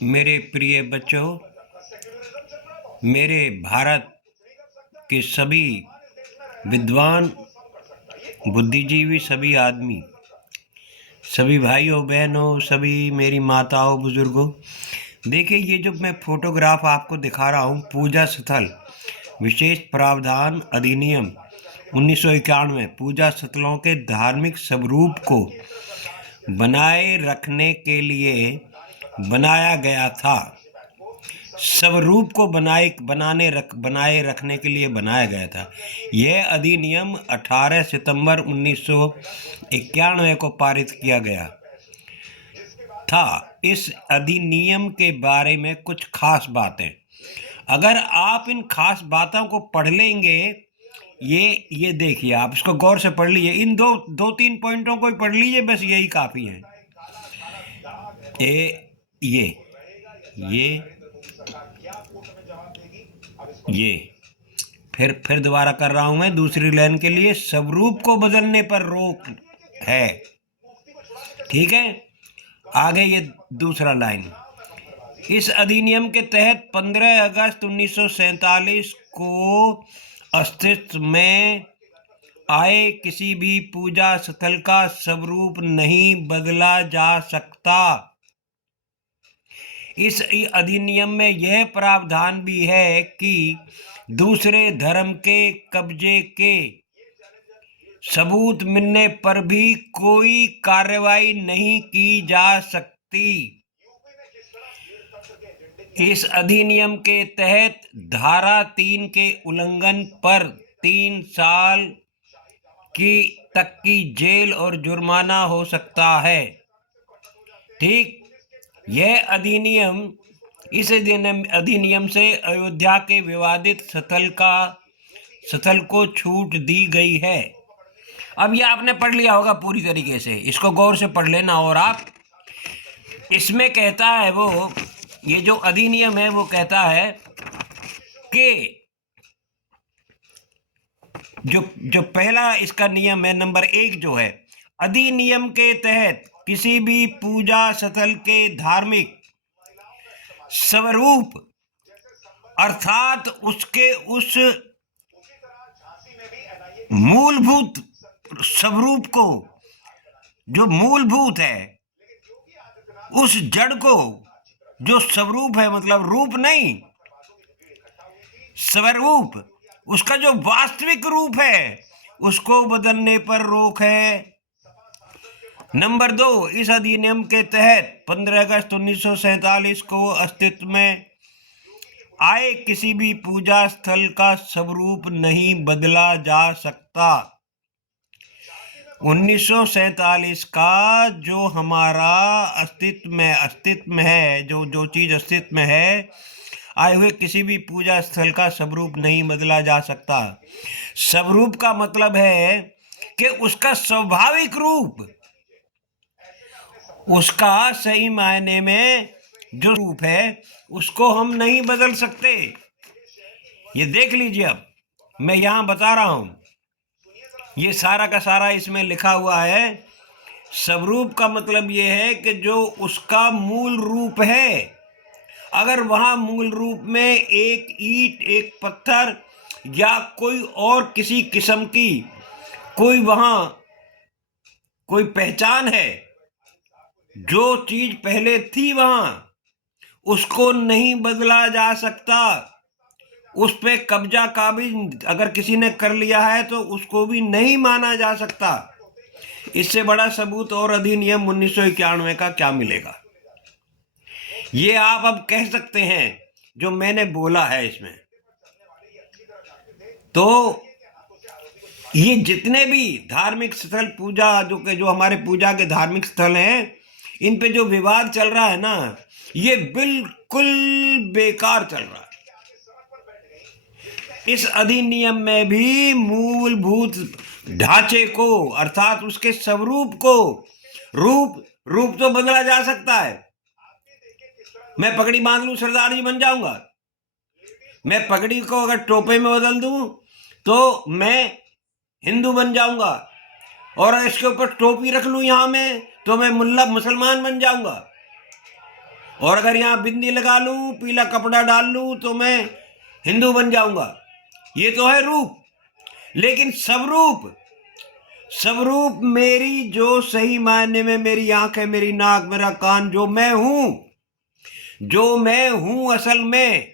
मेरे प्रिय बच्चों, मेरे भारत के सभी विद्वान, बुद्धिजीवी, सभी आदमी, सभी भाइयों बहनों, सभी मेरी माताओं बुजुर्गों, देखिए ये जो मैं फोटोग्राफ आपको दिखा रहा हूँ, पूजा स्थल विशेष प्रावधान अधिनियम 1991 पूजा स्थलों के धार्मिक स्वरूप को बनाए रखने के लिए बनाया गया था। स्वरूप को बनाए रखने के लिए बनाया गया था। यह अधिनियम 18 सितंबर 1991 को पारित किया गया था। इस अधिनियम के बारे में कुछ खास बातें, अगर आप इन खास बातों को पढ़ लेंगे, ये देखिए, आप इसको गौर से पढ़ लीजिए, इन दो तीन पॉइंटों को ही पढ़ लीजिए, बस यही काफ़ी है। ये ये फिर दोबारा कर रहा हूं मैं दूसरी लाइन के लिए, स्वरूप को बदलने पर रोक है। ठीक है, आगे ये दूसरा लाइन, इस अधिनियम के तहत 15 अगस्त 1947 को अस्तित्व में आए किसी भी पूजा स्थल का स्वरूप नहीं बदला जा सकता। इस अधिनियम में यह प्रावधान भी है कि दूसरे धर्म के कब्जे के सबूत मिलने पर भी कोई कार्रवाई नहीं की जा सकती। इस अधिनियम के तहत धारा 3 के उल्लंघन पर 3 साल तक की जेल और जुर्माना हो सकता है। ठीक, यह अधिनियम, इस अधिनियम से अयोध्या के विवादित स्थल को छूट दी गई है। अब ये आपने पढ़ लिया होगा पूरी तरीके से, इसको गौर से पढ़ लेना। और आप, इसमें कहता है वो, ये जो अधिनियम है वो कहता है कि जो पहला इसका नियम है, नंबर 1 जो है, अधिनियम के तहत किसी भी पूजा स्थल के धार्मिक स्वरूप अर्थात उसके उस मूलभूत स्वरूप को, जो मूलभूत है, उस जड़ को, जो स्वरूप है, मतलब रूप नहीं, स्वरूप, उसका जो वास्तविक रूप है, उसको बदलने पर रोक है। नंबर 2, इस अधिनियम के तहत 15 अगस्त 1947 को अस्तित्व में आए किसी भी पूजा स्थल का स्वरूप नहीं बदला जा सकता। 1947 का जो हमारा अस्तित्व में है, जो चीज अस्तित्व में है, आए हुए किसी भी पूजा स्थल का स्वरूप नहीं बदला जा सकता। स्वरूप का मतलब है कि उसका स्वाभाविक रूप, उसका सही मायने में जो रूप है, उसको हम नहीं बदल सकते। ये देख लीजिए, अब मैं यहां बता रहा हूं, ये सारा का सारा इसमें लिखा हुआ है। स्वरूप का मतलब ये है कि जो उसका मूल रूप है, अगर वहां मूल रूप में एक ईंट, एक पत्थर या कोई और किसी किस्म की कोई वहां कोई पहचान है, जो चीज पहले थी वहां, उसको नहीं बदला जा सकता। उस पे कब्जा काबिज अगर किसी ने कर लिया है तो उसको भी नहीं माना जा सकता। इससे बड़ा सबूत और अधिनियम 1991 का क्या मिलेगा? ये आप अब कह सकते हैं जो मैंने बोला है इसमें। तो ये जितने भी धार्मिक स्थल, पूजा जो हमारे पूजा के धार्मिक स्थल हैं, इन पे जो विवाद चल रहा है ना, ये बिल्कुल बेकार चल रहा है। इस अधिनियम में भी मूलभूत ढांचे को, अर्थात उसके स्वरूप को, रूप तो बदला जा सकता है। मैं पगड़ी बांध लूं, सरदार जी बन जाऊंगा। मैं पगड़ी को अगर टोपे में बदल दूं तो मैं हिंदू बन जाऊंगा, और इसके ऊपर टोपी रख लूं यहां में तो मैं मुसलमान बन जाऊंगा। और अगर यहाँ बिंदी लगा लूं, पीला कपड़ा डाल लूं तो मैं हिंदू बन जाऊंगा। ये तो है रूप, लेकिन स्वरूप मेरी जो सही मायने में मेरी आंख है, मेरी नाक, मेरा कान, जो मैं हूं असल में,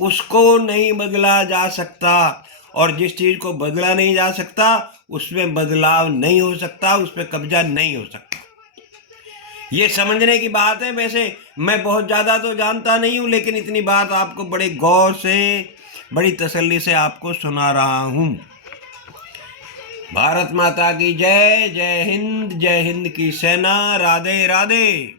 उसको नहीं बदला जा सकता। और जिस चीज को बदला नहीं जा सकता उसमें बदलाव नहीं हो सकता, उस पर कब्जा नहीं हो सकता। ये समझने की बात है। वैसे मैं बहुत ज़्यादा तो जानता नहीं हूँ, लेकिन इतनी बात आपको बड़े गौर से, बड़ी तसल्ली से आपको सुना रहा हूँ। भारत माता की जय। जय हिंद की सेना। राधे राधे।